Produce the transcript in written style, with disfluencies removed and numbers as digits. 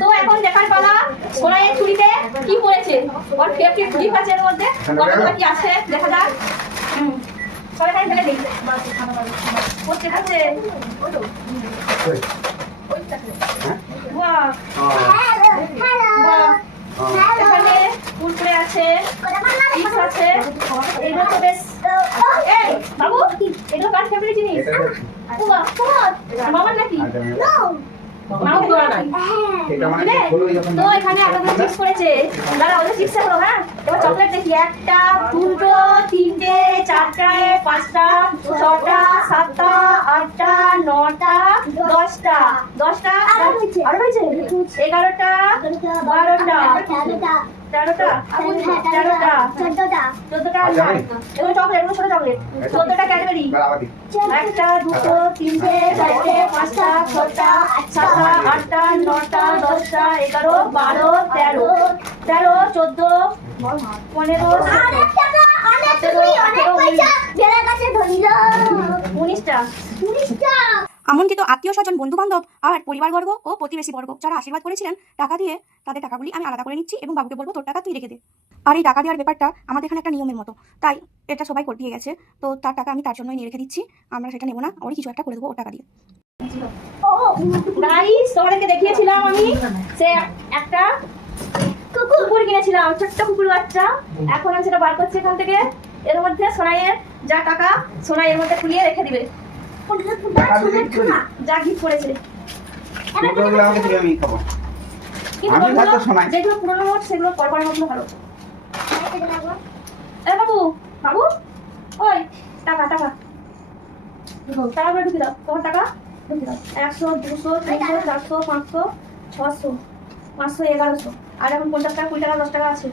তো এখন দেখার পালা সোনাইয়ের চুড়িতে কি পড়েছে। ওর ফেভারিট গিফট আছে এর মধ্যে, কতগুলো কি আছে দেখা যাক। সবাই তাই ফেলে দিই। পড়ছে আছে বাহ বাহ, এখানে কুরকুরে আছে, চিপস আছে, এগুলো তো বেশ। এই বাবু, এগুলো কার ফেভারিট জিনিস? বাহ, মামার নাকি? তো এখানে একটা চিপস করেছে, দাঁড়া ওদের চিপসে হলো। হ্যাঁ, এবার চকলেট দেখি। একটা, দুটো, তিনটে, চারটে, পাঁচটা, ছটা, সাতটা, আটটা, নটা, দশটা। দশটা আরো হয়েছে, 11টা, 12টা, 13টা, 14টা, 14টা। এগুলো চকলেট, এগুলো ছোট চকলেট। 14টা ক্যাডবেরি। একটা, দুটো, তিনটে, চারটে, পাঁচটা, ছটা, সাতটা, আটটা, নটা, 10টা, 11, 12, 13, 14, 15, 19টা। আমন্ত্রিত আত্মীয় স্বজন, বন্ধু বান্ধব আর পরিবারবর্গ ও প্রতিবেশীবর্গ যারা আশীর্বাদ করেছিলেন টাকা দিয়ে, তাদের টাকাগুলি আমি আলাদা করে নিচ্ছি এবং বাবুকে বলবো তোর টাকা তুই রেখে দে। আর এই টাকা দেওয়ার ব্যাপারটা আমাদের এখানে একটা নিয়মের মতো, তাই এটা সবাই করে দিয়ে গেছে। তো তার টাকা আমি তার জন্যই নিয়ে রেখে দিচ্ছি, আমরা সেটা নেবো না, ওরই কিছু একটা করে দেবো ওর টাকা দিয়ে। গাইস, তোমাদেরকে দেখিয়েছিলাম আমি সে একটা কুকুর কিনেছিলাম, ছোট্ট কুকুর বাচ্চা। এখন আমি সেটা বার করছি এখান থেকে। এর মধ্যে সোনাইয়ের যা টাকা, সোনাই এর মধ্যে খুলিয়ে রেখে দিবে। যা গিফট করেছে যেগুলো পুরোনো নোট সেগুলো পরপরের মতো ভালো। এ বাবু, বাবু, ওই টাকা টাকা টাকা করে ঢুকে দাও। তোমার টাকা ঢুকে দাও। 100, 200, 300, 400, 500, 600, 500, 1100। আর এখন 50 টাকা, 20 টাকা, 10 টাকা আছে।